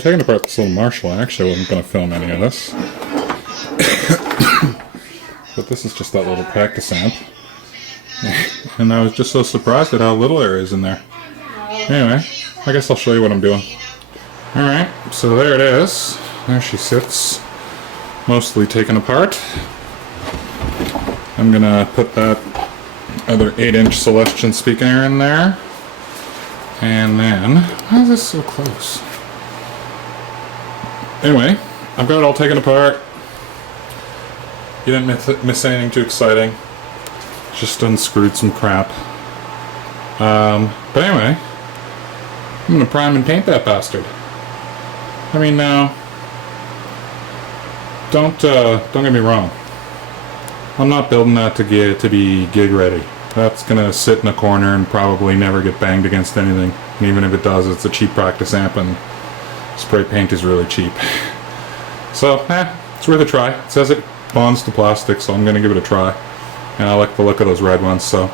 taking apart this little Marshall. I actually wasn't going to film any of this. But this is just that little practice amp. And I was just so surprised at how little there is in there. Anyway, I guess I'll show you what I'm doing. Alright, so there it is. There she sits. Mostly taken apart. I'm going to put that other 8-inch Celestion speaker in there. And then, why is this so close? Anyway, I've got it all taken apart. You didn't miss anything too exciting. Just unscrewed some crap. But anyway, I'm gonna prime and paint that bastard. I mean, now, don't get me wrong. I'm not building that to be gig ready. That's gonna sit in a corner and probably never get banged against anything. And even if it does, it's a cheap practice amp, and spray paint is really cheap. So, it's worth a try. It says it bonds to plastic, so I'm gonna give it a try. And I like the look of those red ones, so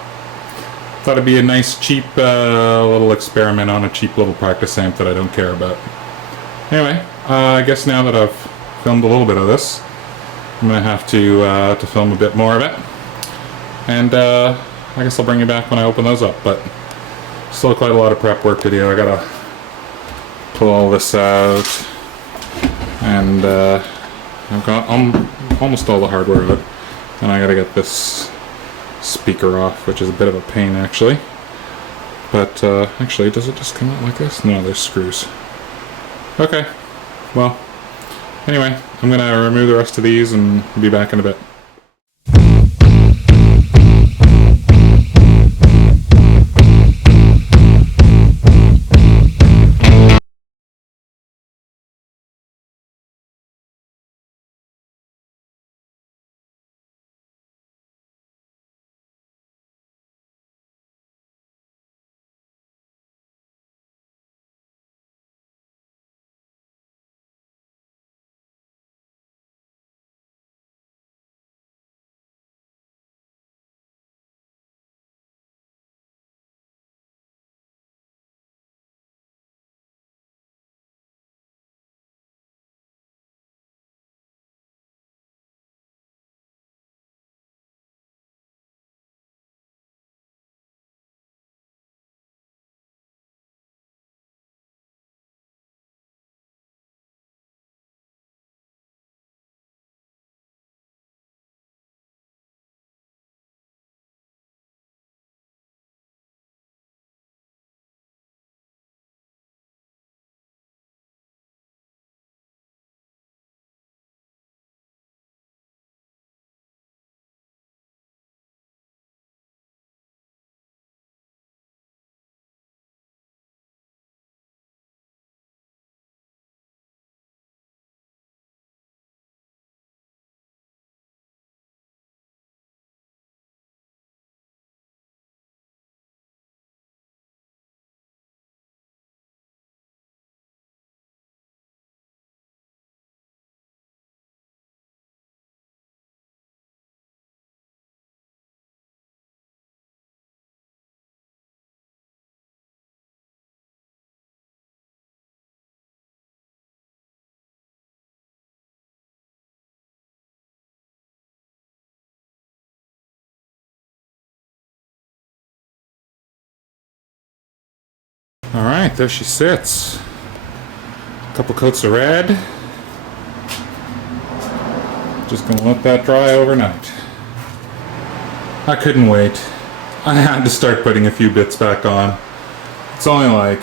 thought it'd be a nice, cheap little experiment on a cheap little practice amp that I don't care about. Anyway, I guess now that I've filmed a little bit of this, I'm gonna have to film a bit more of it. And I guess I'll bring you back when I open those up, but still quite a lot of prep work to do. I gotta pull all this out, and I've got almost all the hardware out, and I gotta get this speaker off, which is a bit of a pain actually. But actually, does it just come out like this? No, there's screws. Okay, well, anyway, I'm gonna remove the rest of these and be back in a bit. Alright, there she sits. A couple coats of red. Just gonna let that dry overnight. I couldn't wait. I had to start putting a few bits back on. It's only like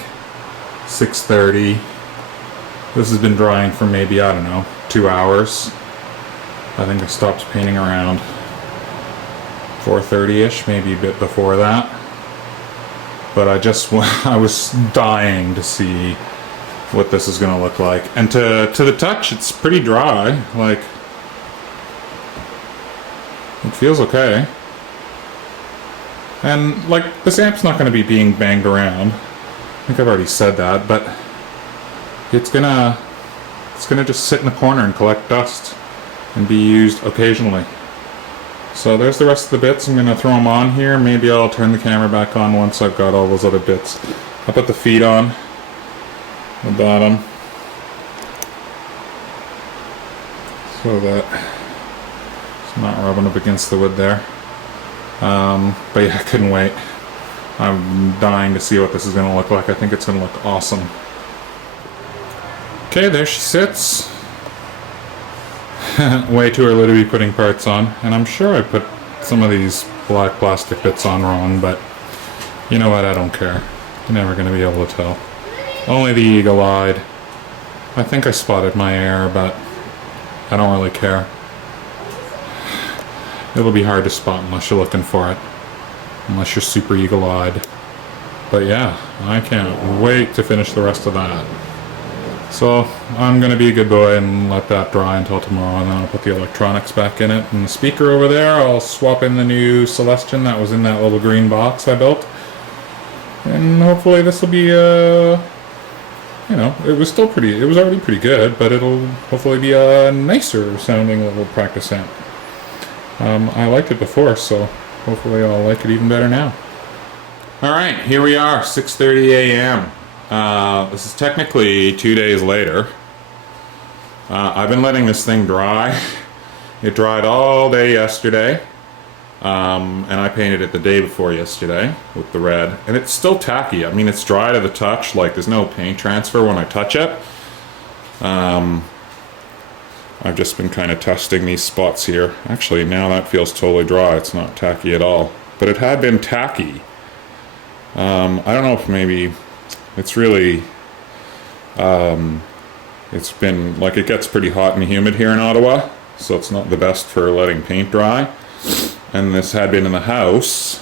6:30. This has been drying for maybe, I don't know, 2 hours. I think I stopped painting around 4:30ish, maybe a bit before that. But I was dying to see what this is gonna look like. And to the touch, it's pretty dry. Like, it feels okay. And like, this amp's not gonna be being banged around. I think I've already said that, but it's gonna just sit in the corner and collect dust and be used occasionally. So there's the rest of the bits. I'm going to throw them on here. Maybe I'll turn the camera back on once I've got all those other bits. I'll put the feet on, the bottom, so that it's not rubbing up against the wood there. But yeah, I couldn't wait. I'm dying to see what this is going to look like. I think it's going to look awesome. Okay, there she sits. Way too early to be putting parts on, and I'm sure I put some of these black plastic bits on wrong, but you know what, I don't care. You're never going to be able to tell. Only the eagle-eyed. I think I spotted my error, but I don't really care. It'll be hard to spot unless you're looking for it. Unless you're super eagle-eyed. But yeah, I can't wait to finish the rest of that. So I'm going to be a good boy and let that dry until tomorrow, and then I'll put the electronics back in it. And the speaker over there, I'll swap in the new Celestion that was in that little green box I built. And hopefully this will be, you know, it was already pretty good, but it'll hopefully be a nicer sounding little practice amp. I liked it before, so hopefully I'll like it even better now. Alright, here we are, 6:30 a.m. This is technically 2 days later. I've been letting this thing dry. It dried all day yesterday, and I painted it the day before yesterday with the red, and it's still tacky. I mean, it's dry to the touch, like there's no paint transfer when I touch it. I've just been kind of testing these spots here. Actually, now that feels totally dry. It's not tacky at all, but it had been tacky. I don't know if maybe it's really, it's been, like, it gets pretty hot and humid here in Ottawa, so it's not the best for letting paint dry. And this had been in the house,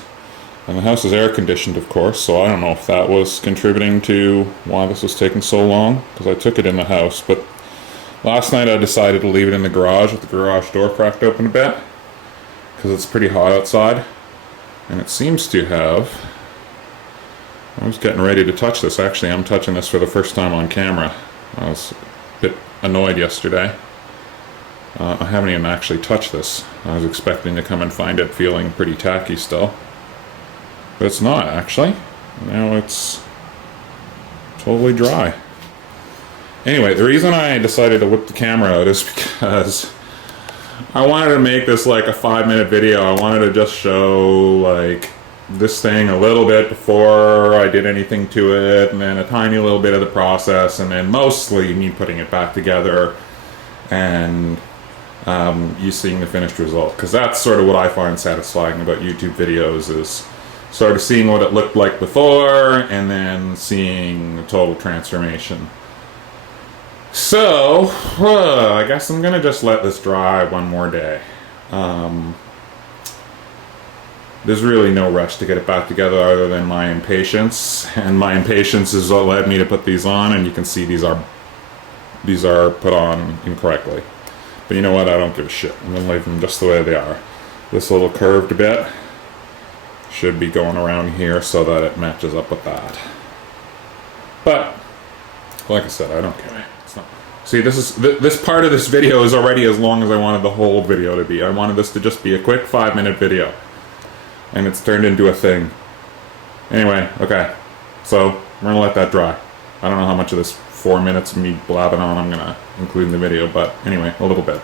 and the house is air conditioned, of course, so I don't know if that was contributing to why this was taking so long, because I took it in the house. But last night I decided to leave it in the garage with the garage door cracked open a bit, because it's pretty hot outside, and it seems to have. I was getting ready to touch this. Actually, I'm touching this for the first time on camera. I was a bit annoyed yesterday. I haven't even actually touched this. I was expecting to come and find it feeling pretty tacky still. But it's not, actually. Now it's totally dry. Anyway, the reason I decided to whip the camera out is because I wanted to make this like a 5-minute video. I wanted to just show, like, this thing a little bit before I did anything to it, and then a tiny little bit of the process, and then mostly me putting it back together and you seeing the finished result, because that's sort of what I find satisfying about YouTube videos, is sort of seeing what it looked like before and then seeing the total transformation. So I guess I'm gonna just let this dry one more day. There's really no rush to get it back together other than my impatience, and my impatience is what led me to put these on, and you can see these are put on incorrectly. But you know what, I don't give a shit. I'm gonna leave them just the way they are. This little curved bit should be going around here so that it matches up with that. But like I said, I don't care. It's not. See, this part of this video is already as long as I wanted the whole video to be. I wanted this to just be a quick 5-minute video, and it's turned into a thing. Anyway, okay, so we're gonna let that dry. I don't know how much of this 4 minutes of me blabbing on I'm gonna include in the video, but anyway, a little bit.